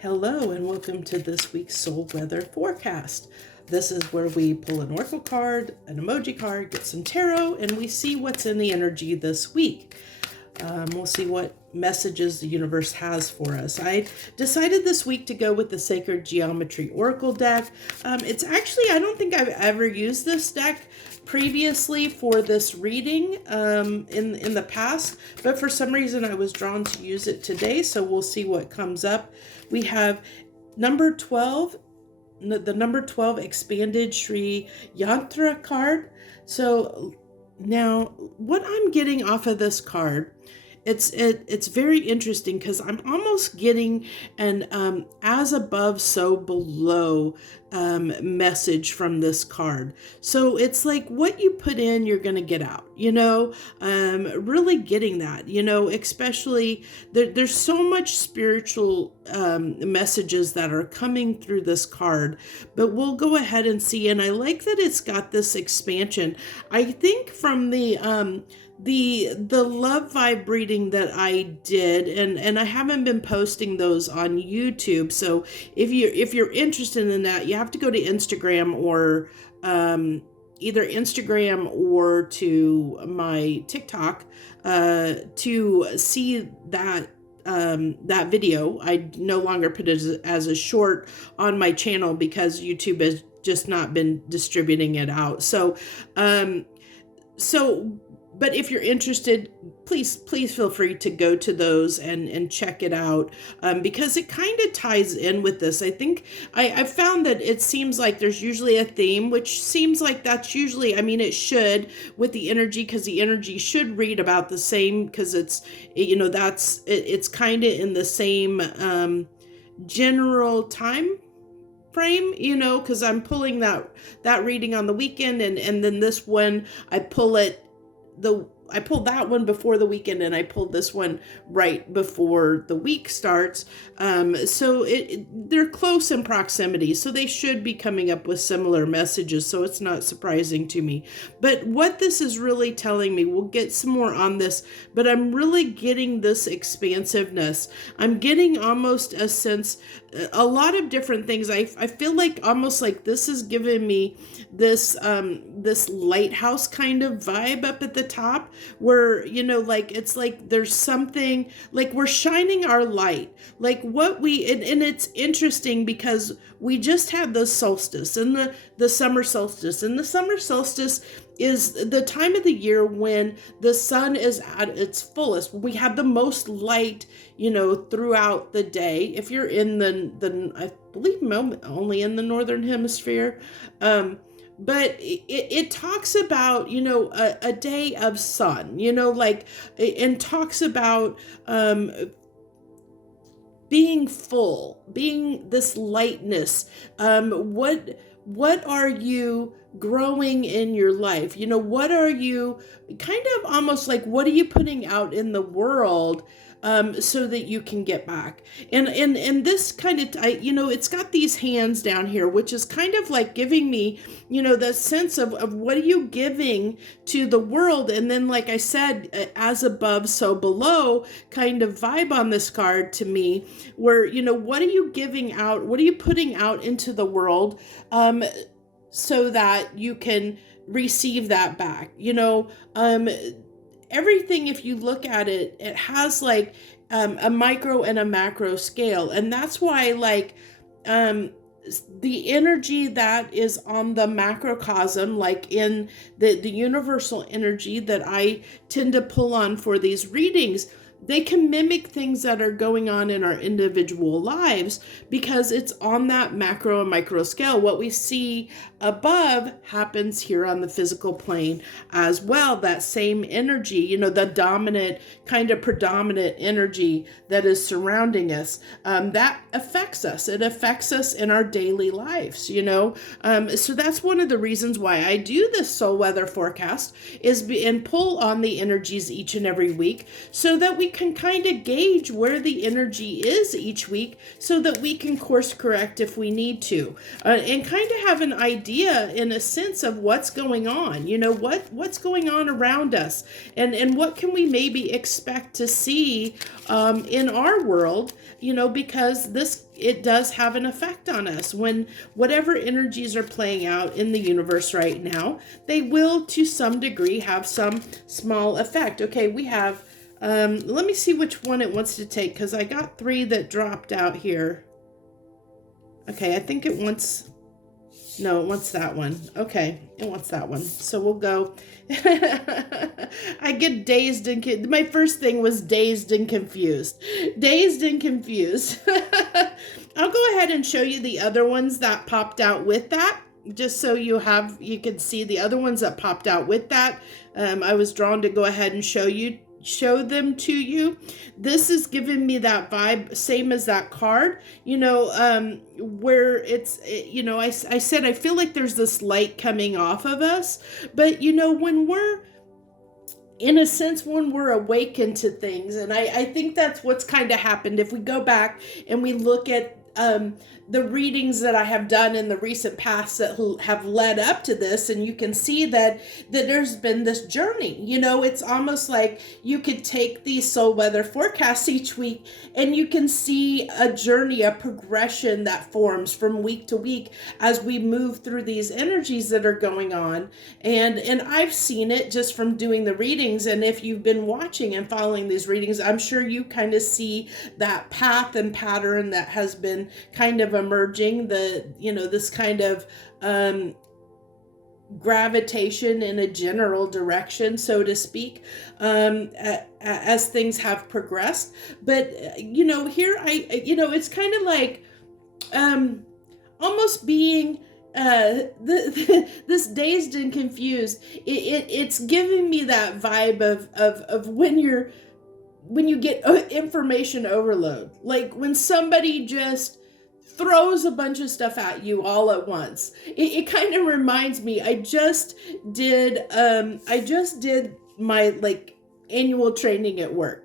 Hello and welcome to this week's soul weather forecast. This is where we pull an oracle card, an emoji card, get some tarot, and we see what's in the energy this week. We'll see what messages the universe has for us. I decided this week to go with the Sacred Geometry Oracle deck. It's actually, I don't think I've ever used this deck previously for this reading in the past, but for some reason I was drawn to use it today, so we'll see what comes up. We have number 12, the number 12 expanded Sri Yantra card. So now what I'm getting off of this card, it's very interesting because I'm almost getting an as above so below message from this card. So it's like what you put in, you're going to get out, really getting that, especially there's so much spiritual messages that are coming through this card, but we'll go ahead and see. And I like that it's got this expansion. I think from the love vibe reading that I did, and I haven't been posting those on YouTube, so if you're interested in that, you have to go to Instagram or either Instagram or to my TikTok to see that that video. I no longer put it as a short on my channel because YouTube has just not been distributing it out. But if you're interested, please feel free to go to those and check it out, because it kind of ties in with this. I think I've found that it seems like there's usually a theme, which seems like that's usually, it should with the energy, because the energy should read about the same, because it's kind of in the same general time frame, because I'm pulling that reading on the weekend, and then this one I pulled that one before the weekend, and I pulled this one right before the week starts. So they're close in proximity, so they should be coming up with similar messages, so it's not surprising to me. But what this is really telling me, we'll get some more on this, but I'm really getting this expansiveness. I'm getting almost a sense, a lot of different things. I feel like almost like this is giving me this lighthouse kind of vibe up at the top, where it's like there's something, like we're shining our light, like what and it's interesting because we just had the solstice and the summer solstice, and the summer solstice is the time of the year when the sun is at its fullest. We have the most light, throughout the day. If you're in the I believe only in the northern hemisphere, but it talks about, a day of sun, and talks about being full, being this lightness. What are you growing in your life? What are you kind of almost like, what are you putting out in the world so that you can get back? And this kind of, it's got these hands down here, which is kind of like giving me, the sense of what are you giving to the world? And then, like I said, as above, so below kind of vibe on this card to me, where, what are you giving out? What are you putting out into the world so that you can receive that back? Everything, if you look at it, it has like a micro and a macro scale. And that's why the energy that is on the macrocosm, like in the universal energy that I tend to pull on for these readings, they can mimic things that are going on in our individual lives because it's on that macro and micro scale. What we see above happens here on the physical plane as well. That same energy, the dominant, kind of predominant energy that is surrounding us, that affects us. It affects us in our daily lives, So that's one of the reasons why I do this soul weather forecast, and pull on the energies each and every week, so that we we can kind of gauge where the energy is each week so that we can course correct if we need to, and kind of have an idea in a sense of what's going on, what's going on around us, and what can we maybe expect to see in our world, because it does have an effect on us. When whatever energies are playing out in the universe right now, they will to some degree have some small effect. Okay, we have, let me see which one it wants to take, because I got 3 that dropped out here. Okay, I think it wants that one. Okay, it wants that one. So we'll go. I get dazed and my first thing was dazed and confused. Dazed and confused. I'll go ahead and show you the other ones that popped out with that, just so you can see the other ones that popped out with that. I was drawn to go ahead and show them to you. This is giving me that vibe, same as that card, where it's, I said, I feel like there's this light coming off of us, but when we're, in a sense, when we're awakened to things, and I think that's what's kind of happened. If we go back and we look at the readings that I have done in the recent past that have led up to this, and you can see that there's been this journey. It's almost like you could take these soul weather forecasts each week and you can see a journey, a progression that forms from week to week as we move through these energies that are going on. And I've seen it just from doing the readings. And if you've been watching and following these readings, I'm sure you kind of see that path and pattern that has been kind of emerging, this kind of gravitation in a general direction, so to speak, as things have progressed. But here it's kind of like almost being this dazed and confused. It's giving me that vibe of when you get information overload, like when somebody just throws a bunch of stuff at you all at once. It kind of reminds me, I just did my annual training at work.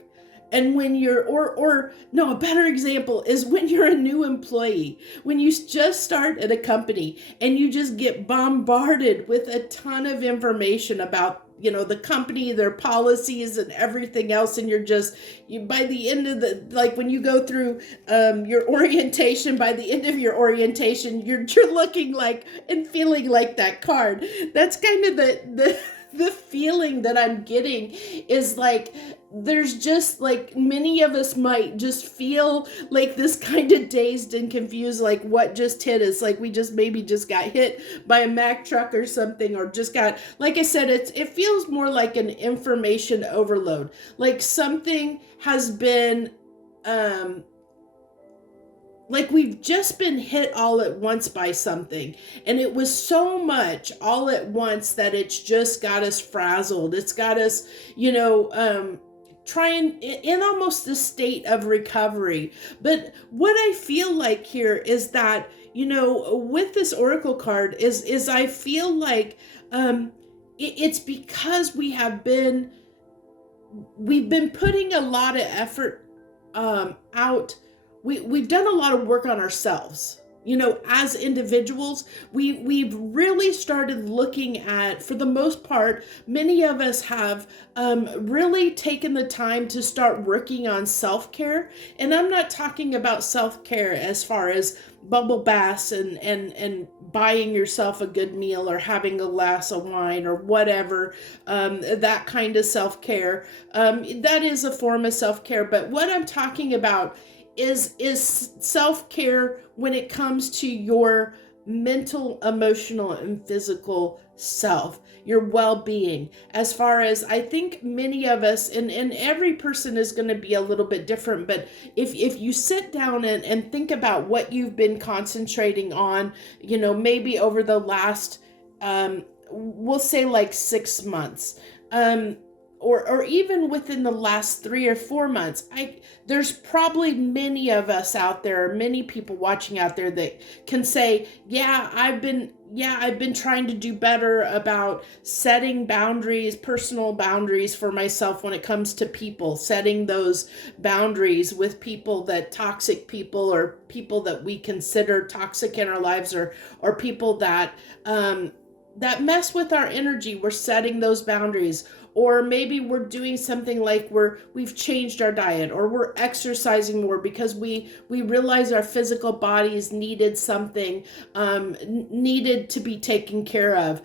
And when you're, a better example is when you're a new employee, when you just start at a company and you just get bombarded with a ton of information about the company, their policies and everything else. And by the end of when you go through your orientation, by the end of your orientation, you're looking like and feeling like that card. That's kind of the feeling that I'm getting, is like, there's just many of us might just feel like this kind of dazed and confused, like what just hit us, like we just got hit by a Mack truck or something, or just got, like I said, it feels more like an information overload, like something has been like we've just been hit all at once by something, and it was so much all at once that it's just got us frazzled. It's got us, trying in almost the state of recovery. But what I feel like here is that, with this oracle card is I feel like it's because we've been putting a lot of effort out. We've done a lot of work on ourselves. As individuals, we've really started looking at, for the most part, many of us have really taken the time to start working on self-care. And I'm not talking about self-care as far as bubble baths and buying yourself a good meal or having a glass of wine or whatever, that kind of self-care. That is a form of self-care. But what I'm talking about is self-care when it comes to your mental, emotional, and physical self, your well-being. As far as, I think many of us, and every person is going to be a little bit different, but if you sit down and think about what you've been concentrating on, maybe over the last, we'll say 6 months, or even within the last 3 or 4 months, there's probably many of us out there, many people watching out there that can say, yeah, I've been, yeah, I've been trying to do better about setting boundaries, personal boundaries for myself when it comes to people, setting those boundaries with people, that toxic people, or people that we consider toxic in our lives, or people that that mess with our energy. We're setting those boundaries. Or maybe we're doing something like we've changed our diet, or we're exercising more because we realize our physical bodies needed something, needed to be taken care of.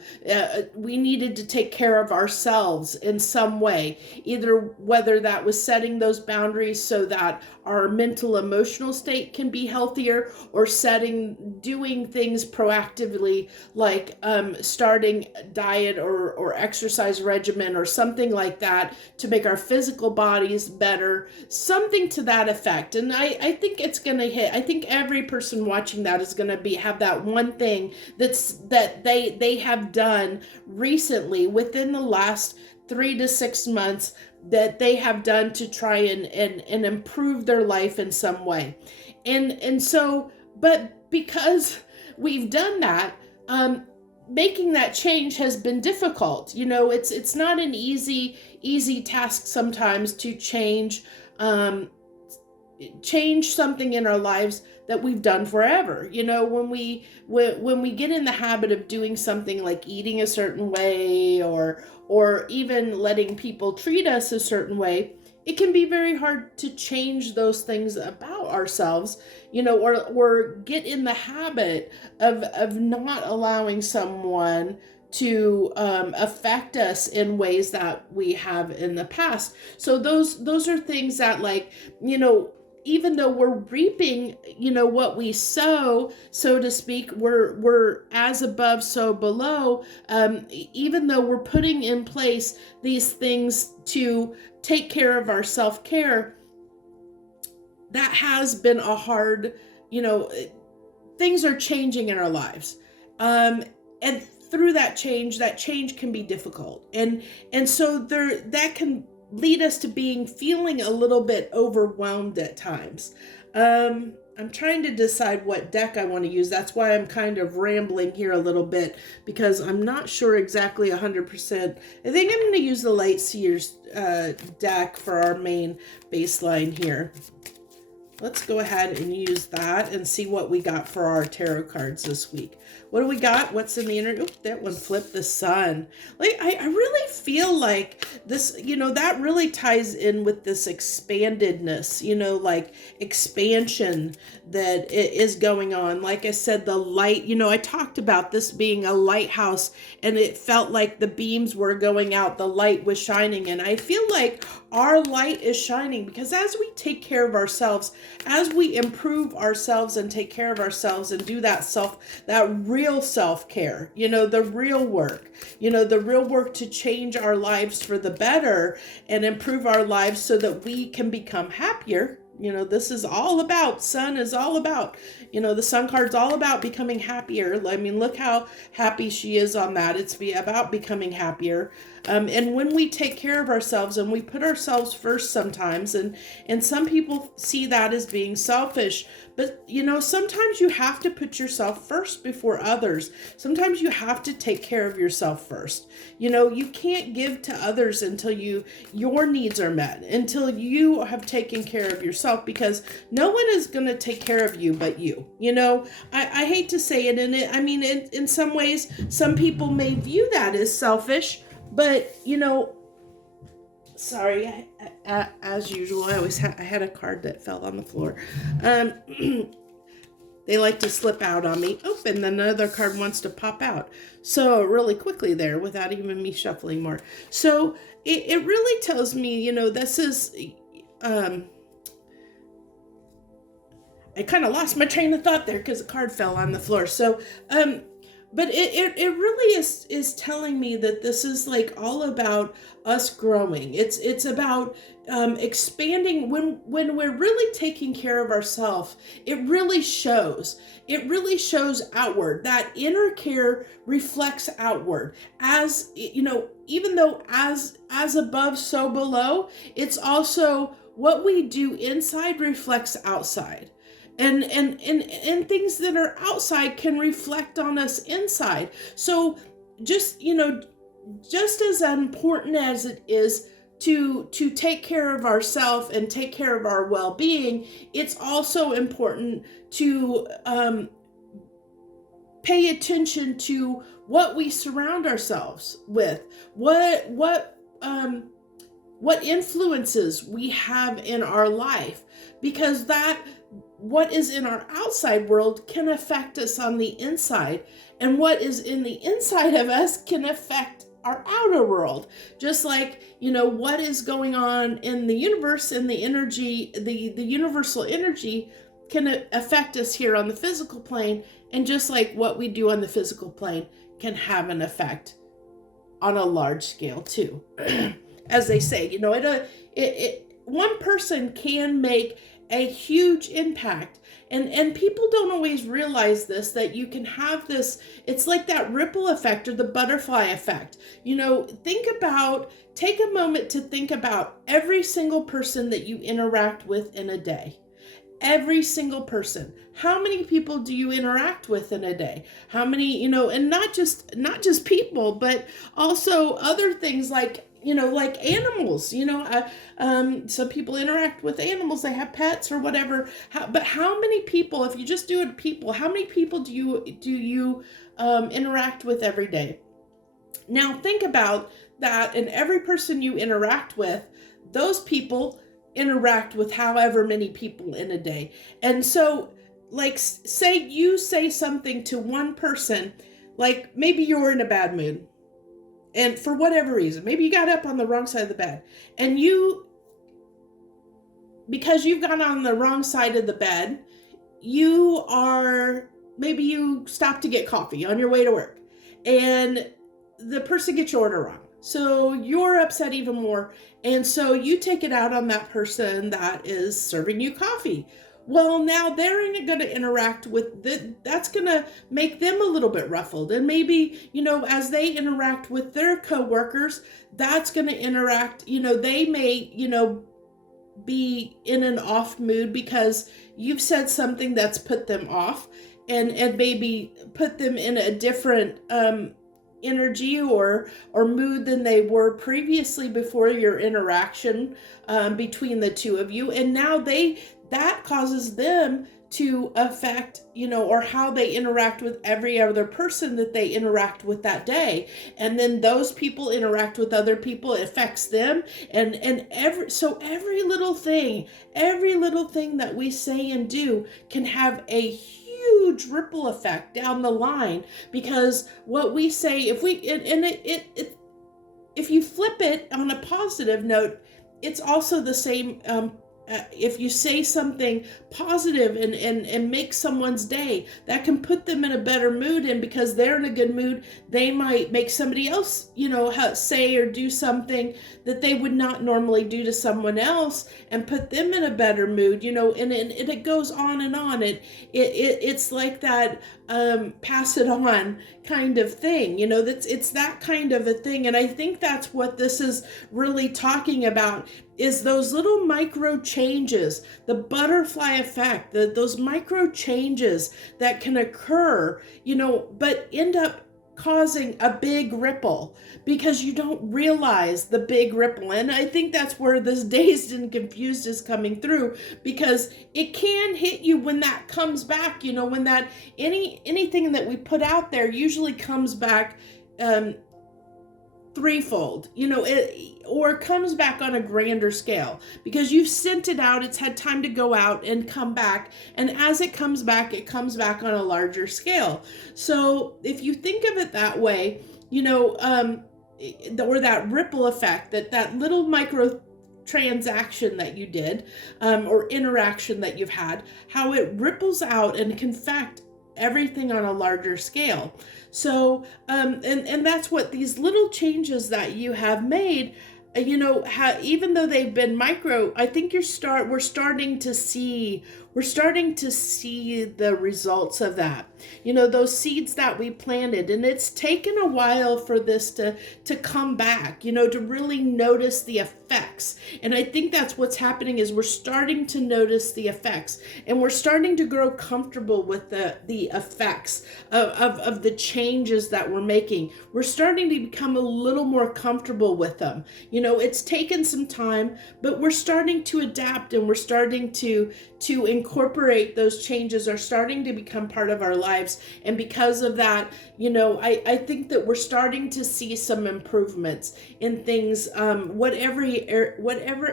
We needed to take care of ourselves in some way, either whether that was setting those boundaries so that our mental emotional state can be healthier, or doing things proactively, like starting diet or exercise regimen or something like that to make our physical bodies better, something to that effect. And I think it's going to hit. I think every person watching that is going to have that one thing that they have done recently within the last 3 to 6 months, that they have done to try and improve their life in some way. And so, but because we've done that, making that change has been difficult. It's not an easy task sometimes to change something in our lives that we've done forever. When we get in the habit of doing something like eating a certain way, or even letting people treat us a certain way, it can be very hard to change those things about ourselves, or get in the habit of not allowing someone to affect us in ways that we have in the past. So those are things that, like, even though we're reaping, what we sow, so to speak, we're as above, so below. Even though we're putting in place these things to take care of our self-care, that has been a hard, things are changing in our lives. And through that change can be difficult. And so that can lead us to feeling a little bit overwhelmed at times. I'm trying to decide what deck I want to use. That's why I'm kind of rambling here a little bit, because I'm not sure exactly 100%. I think I'm going to use the Light Seer's deck for our main baseline here. Let's go ahead and use that and see what we got for our tarot cards this week. What do we got? What's in the inner? Oh, that one flipped the Sun. Like, I really feel like this, that really ties in with this expandedness, like expansion that is going on. Like I said, the light, I talked about this being a lighthouse, and it felt like the beams were going out, the light was shining. And I feel like our light is shining because as we take care of ourselves, as we improve ourselves and take care of ourselves and do that real self-care, the real work to change our lives for the better and improve our lives so that we can become happier. This is all about, Sun is all about, the Sun card's all about becoming happier. I mean, look how happy she is on that. It's about becoming happier. And when we take care of ourselves and we put ourselves first sometimes, and some people see that as being selfish, but sometimes you have to put yourself first before others. Sometimes you have to take care of yourself first. You can't give to others until your needs are met, until you have taken care of yourself, because no one is going to take care of you but you. I hate to say it, and in some ways, some people may view that as selfish, but sorry, as usual, I had a card that fell on the floor. They like to slip out on me. Oh, and then another card wants to pop out. So really quickly there, without even me shuffling more. So it really tells me, this is, I kind of lost my train of thought there because the card fell on the floor. So, but it really is telling me that this is like all about us growing. It's about expanding. When we're really taking care of ourselves, it really shows outward. That inner care reflects outward. As even though as above, so below, it's also what we do inside reflects outside. and things that are outside can reflect on us inside. So just, just as important as it is to take care of ourselves and take care of our well-being, it's also important to pay attention to what we surround ourselves with, what influences we have in our life, because that what is in our outside world can affect us on the inside, and what is in the inside of us can affect our outer world. Just like, what is going on in the universe and the energy, the universal energy can affect us here on the physical plane, and just like what we do on the physical plane can have an effect on a large scale too. As they say, one person can make a huge impact, and people don't always realize this, that you can have this, it's like that ripple effect or the butterfly effect. Take a moment to think about every single person that you interact with in a day. Every single person. How many people do you interact with in a day? How many, and not just people, but also other things like animals. Some people interact with animals, they have pets or whatever. But how many people, if you just do it people, how many people do you interact with every day? Now think about that, and every person you interact with, those people interact with however many people in a day. And so, like, say you say something to one person, like maybe you're in a bad mood, and for whatever reason, maybe you got up on the wrong side of the bed, and because you've gone on the wrong side of the bed, maybe you stop to get coffee on your way to work, and the person gets your order wrong. So you're upset even more. And so you take it out on that person that is serving you coffee. Well, now they're going to interact with that's going to make them a little bit ruffled. And maybe, as they interact with their coworkers, that's going to interact, they may, be in an off mood because you've said something that's put them off, and maybe put them in a different, energy or mood than they were previously before your interaction between the two of you. And now that causes them to affect, or how they interact with every other person that they interact with that day. And then those people interact with other people, it affects them. And every little thing that we say and do can have a huge ripple effect down the line, because what we say, if you flip it on a positive note, it's also the same. If you say something positive and make someone's day, that can put them in a better mood, and because they're in a good mood, they might make somebody else, say or do something that they would not normally do to someone else, and put them in a better mood, and it goes on and on. It's like that pass it on kind of thing, it's that kind of a thing. And I think that's what this is really talking about, is those little micro changes, the butterfly effect, those micro changes that can occur, but end up causing a big ripple, because you don't realize the big ripple. And I think that's where this dazed and confused is coming through, because it can hit you when that comes back, when that anything that we put out there usually comes back threefold, or comes back on a grander scale, because you've sent it out, it's had time to go out and come back, and as it comes back on a larger scale. So if you think of it that way, or that ripple effect, that little micro transaction that you did, or interaction that you've had, how it ripples out and can affect everything on a larger scale. So, and that's what these little changes that you have made, even though they've been micro, I think we're starting to see we're starting to see the results of that. You know, those seeds that we planted, and it's taken a while for this to come back, you know, to really notice the effects. And I think that's what's happening is we're starting to notice the effects, and we're starting to grow comfortable with the effects of the changes that we're making. We're starting to become a little more comfortable with them. You know, it's taken some time, but we're starting to adapt, and we're starting to incorporate those changes are starting to become part of our lives. And because of that, you know, I think that we're starting to see some improvements in things, whatever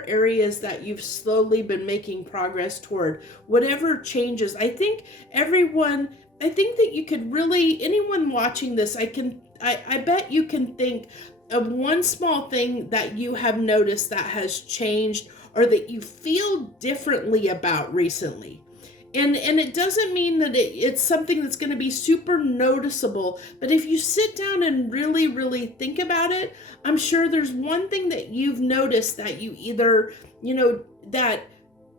areas that you've slowly been making progress toward, whatever changes. I think that you could really, anyone watching this, I bet you can think of one small thing that you have noticed that has changed or that you feel differently about recently. And it doesn't mean that it's something that's going to be super noticeable, but if you sit down and really, really think about it, I'm sure there's one thing that you've noticed that you either, you know, that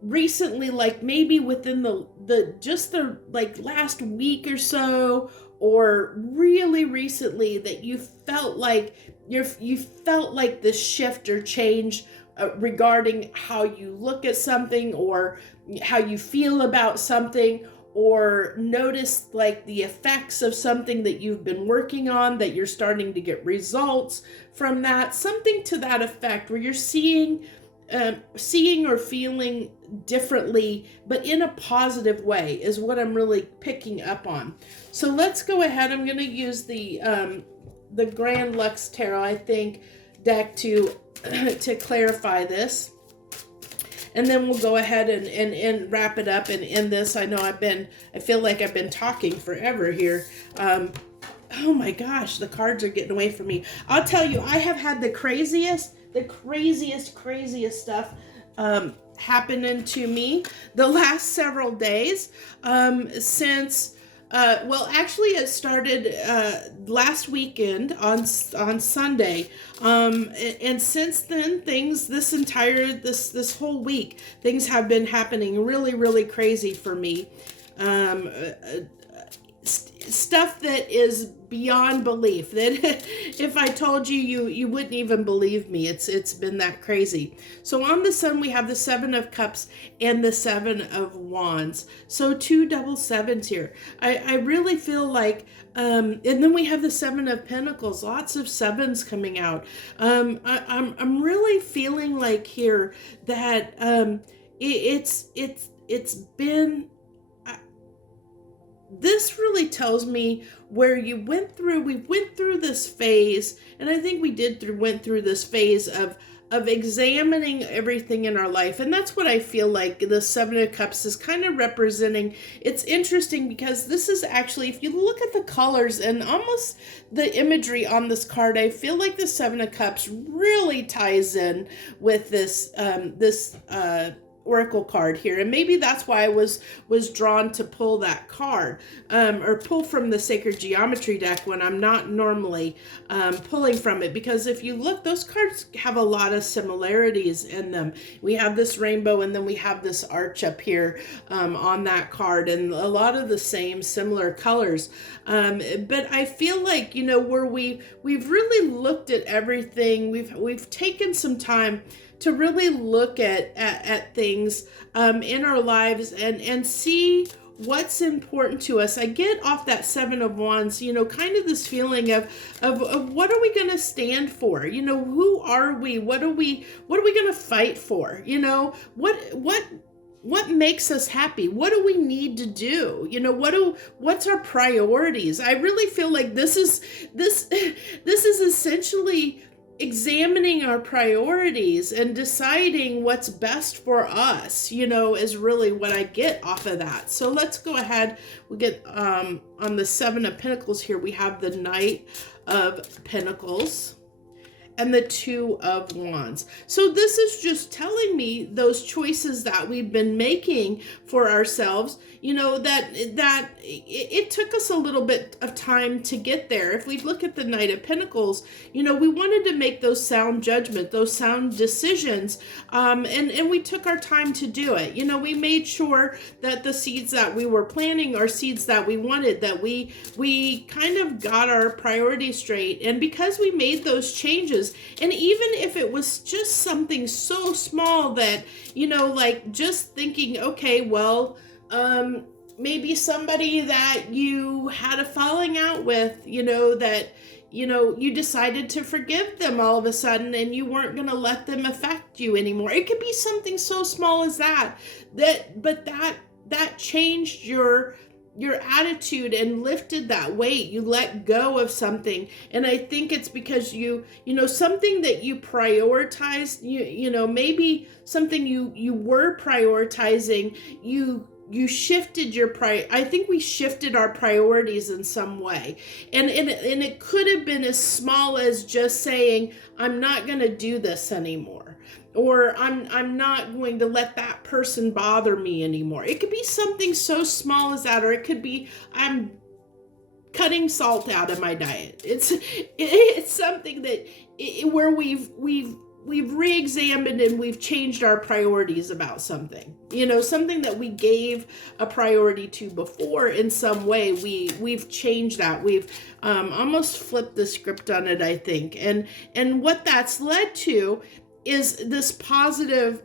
recently, like maybe within the like last week or so, or really recently, that you felt like you felt like this shift or change regarding how you look at something or how you feel about something, or notice like the effects of something that you've been working on, that you're starting to get results from that, something to that effect, where you're seeing or feeling differently, but in a positive way, is what I'm really picking up on. So let's go ahead. I'm going to use the Grand Luxe Tarot, I think, deck to clarify this. And then we'll go ahead and wrap it up and end this. I know I feel like I've been talking forever here. Oh my gosh, the cards are getting away from me. I'll tell you, I have had the craziest stuff happening to me the last several days, since actually it started last weekend on Sunday, and since then this whole week, things have been happening really, really crazy for me. Stuff that is beyond belief, that if I told you wouldn't even believe me. It's been that crazy. So on the Sun, we have the Seven of Cups and the Seven of Wands. So two double sevens here. I really feel like, and then we have the Seven of Pentacles, lots of sevens coming out. I'm really feeling like here that it's been, this really tells me where we went through this phase, and I think went through this phase of examining everything in our life. And that's what I feel like the Seven of Cups is kind of representing. It's interesting because this is actually, if you look at the colors and almost the imagery on this card, I feel like the Seven of Cups really ties in with this oracle card here, and maybe that's why I was drawn to pull that card, or pull from the Sacred Geometry deck when I'm not normally pulling from it, because if you look, those cards have a lot of similarities in them. We have this rainbow, and then we have this arch up here on that card, and a lot of the same similar colors. But I feel like, you know, where we've really looked at everything, we've taken some time to really look at things in our lives and see what's important to us. I get off that Seven of Wands, you know, kind of this feeling of what are we going to stand for? You know, who are we? What are we going to fight for? You know, what makes us happy? What do we need to do? You know, what's our priorities? I really feel like this is essentially examining our priorities and deciding what's best for us, you know, is really what I get off of that. So let's go ahead. We get on the Seven of Pentacles here, we have the Knight of Pentacles. and the Two of Wands. So this is just telling me those choices that we've been making for ourselves, that it took us a little bit of time to get there. If we look at the Knight of Pentacles, we wanted to make those sound judgment, those sound decisions, and we took our time to do it. We made sure that the seeds that we were planting are seeds that we wanted, that we kind of got our priorities straight. And because we made those changes, and even if it was just something so small that, like just thinking, okay, well, maybe somebody that you had a falling out with, that, you decided to forgive them all of a sudden and you weren't going to let them affect you anymore. It could be something so small as that changed your attitude and lifted that weight. You let go of something. And I think it's because something that you prioritized, maybe something you were prioritizing, you shifted I think we shifted our priorities in some way. And it could have been as small as just saying, I'm not going to do this anymore. Or I'm not going to let that person bother me anymore. It could be something so small as that, or it could be I'm cutting salt out of my diet. It's something that where we've re-examined and we've changed our priorities about something. Something that we gave a priority to before in some way, we've changed that. We've almost flipped the script on it, I think. And what that's led to is this positive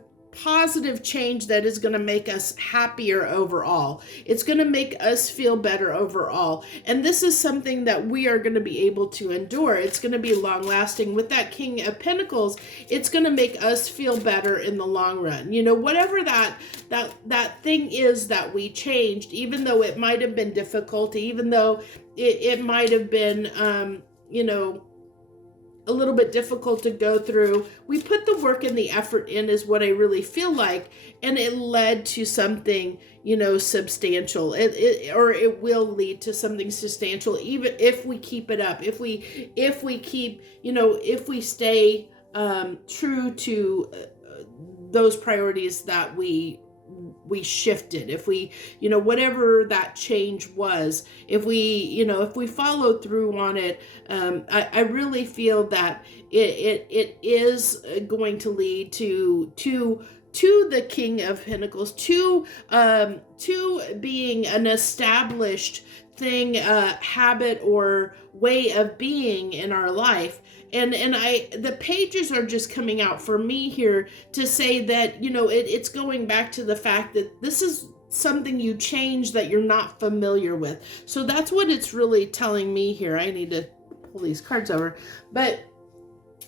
change that is going to make us happier overall. It's going to make us feel better overall. And this is something that we are going to be able to endure. It's going to be long lasting. With that King of Pentacles, it's going to make us feel better in the long run. Whatever that thing is that we changed, even though it might have been difficult, even though it might have been, a little bit difficult to go through, we put the work and the effort in, is what I really feel like, and it led to something substantial. It will lead to something substantial, even if we keep it up, if we keep if we stay true to those priorities that we shifted. If we whatever that change was, if we followed through on it, I really feel that it is going to lead to the King of Pentacles, to being an established thing, habit or way of being in our life. And the pages are just coming out for me here to say that, it's going back to the fact that this is something you change that you're not familiar with. So that's what it's really telling me here. I need to pull these cards over, but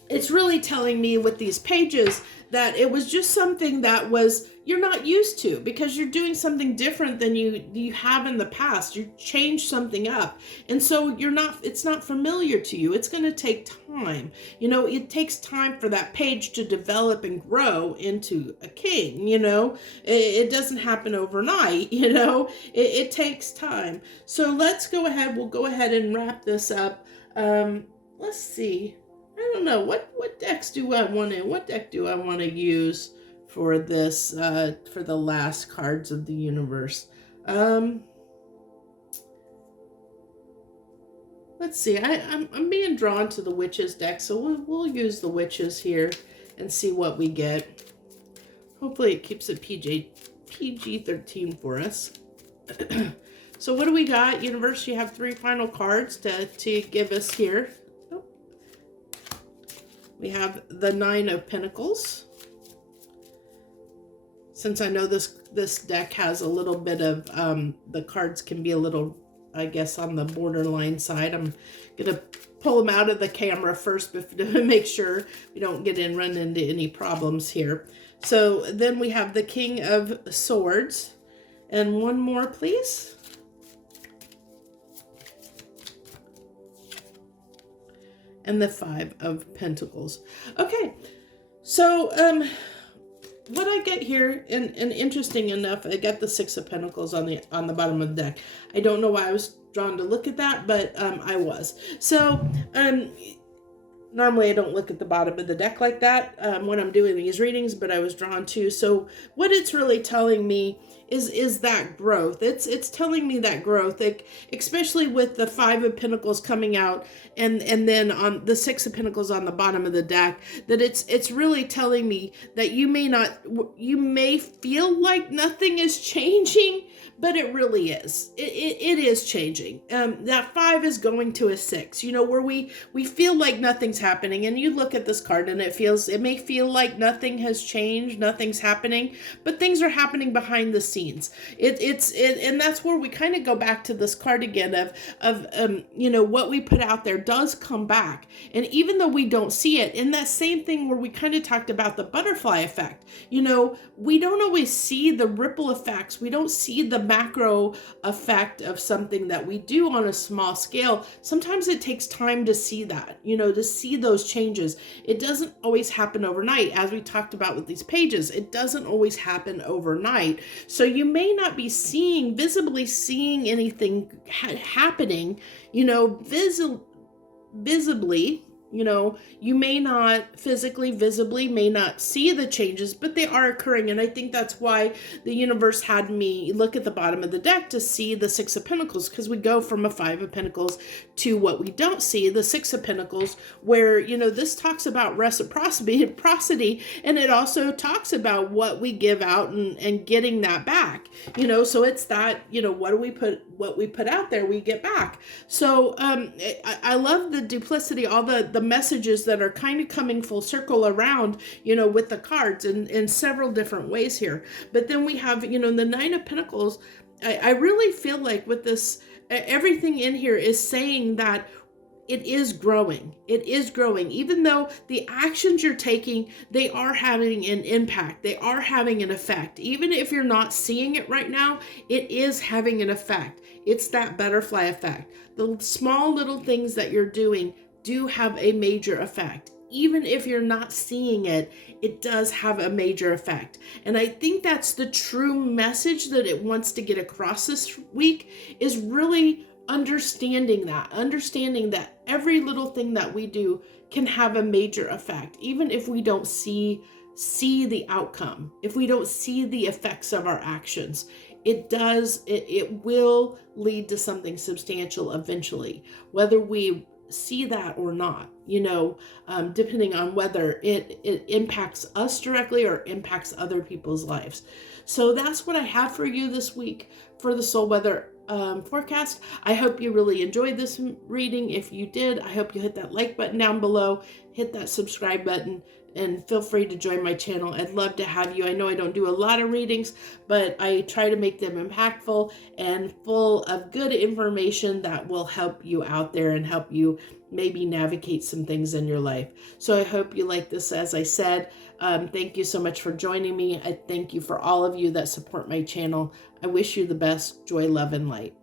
it's really telling me with these pages that it was just something that you're not used to, because you're doing something different than you have in the past. You changed something up. And so it's not familiar to you. It's going to take time. It takes time for that page to develop and grow into a king. It doesn't happen overnight. It takes time. So let's go ahead. We'll go ahead and wrap this up. Let's see. I don't know what decks do I want to use for this, for the last cards of the universe. Let's see. I'm being drawn to the Witches deck, so we'll use the Witches here and see what we get. Hopefully it keeps it PG-13 for us. So what do we got, universe? You have 3 final cards to give us here. We have the Nine of Pentacles. Since I know this deck has a little bit of, the cards can be a little, I guess, on the borderline side. I'm going to pull them out of the camera first to make sure we don't run into any problems here. So then we have the King of Swords. And one more, please. And the Five of Pentacles. Okay, so what I get here, and interesting enough, I got the Six of Pentacles on the bottom of the deck. I don't know why I was drawn to look at that, but I was. So Normally I don't look at the bottom of the deck like that when I'm doing these readings, but I was drawn to. So what it's really telling me is that growth. It's telling me that growth, especially with the Five of Pentacles coming out, and then on the Six of Pentacles on the bottom of the deck, that it's really telling me that you may feel like nothing is changing, but it really is. It is changing. That 5 is going to a 6, where we feel like nothing's happening. And you look at this card and it may feel like nothing has changed, nothing's happening, but things are happening behind the scenes. And that's where we kind of go back to this card again of what we put out there does come back. And even though we don't see it, in that same thing where we kind of talked about the butterfly effect, we don't always see the ripple effects. We don't see the macro effect of something that we do on a small scale. Sometimes it takes time to see that, to see those changes. It doesn't always happen overnight. As we talked about with these pages, it doesn't always happen overnight. So you may not be visibly seeing anything happening, visibly. You may not visibly may not see the changes, but they are occurring. And I think that's why the universe had me look at the bottom of the deck to see the Six of Pentacles, because we go from a Five of Pentacles to what we don't see, the Six of Pentacles, where, this talks about reciprocity, and it also talks about what we give out and getting that back, so it's that, what we put out there, we get back. So I love the duplicity, all the messages that are kind of coming full circle around, with the cards in several different ways here. But then we have, the Nine of Pentacles. I really feel like with this, everything in here is saying that it is growing. It is growing. Even though the actions you're taking, they are having an impact. They are having an effect. Even if you're not seeing it right now, it is having an effect. It's that butterfly effect. The small little things that you're doing do have a major effect. Even if you're not seeing it, it does have a major effect. And I think that's the true message that it wants to get across this week, is really understanding that every little thing that we do can have a major effect, even if we don't see the outcome, if we don't see the effects of our actions. It will lead to something substantial eventually, whether we see that or not, depending on whether it impacts us directly or impacts other people's lives. So that's what I have for you this week for the soul weather forecast. I hope you really enjoyed this reading. If you did, I hope you hit that like button down below, hit that subscribe button, and feel free to join my channel. I'd love to have you. I know I don't do a lot of readings, but I try to make them impactful and full of good information that will help you out there and help you maybe navigate some things in your life. So I hope you like this. As I said, thank you so much for joining me. I thank you for all of you that support my channel. I wish you the best. Joy, love, and light.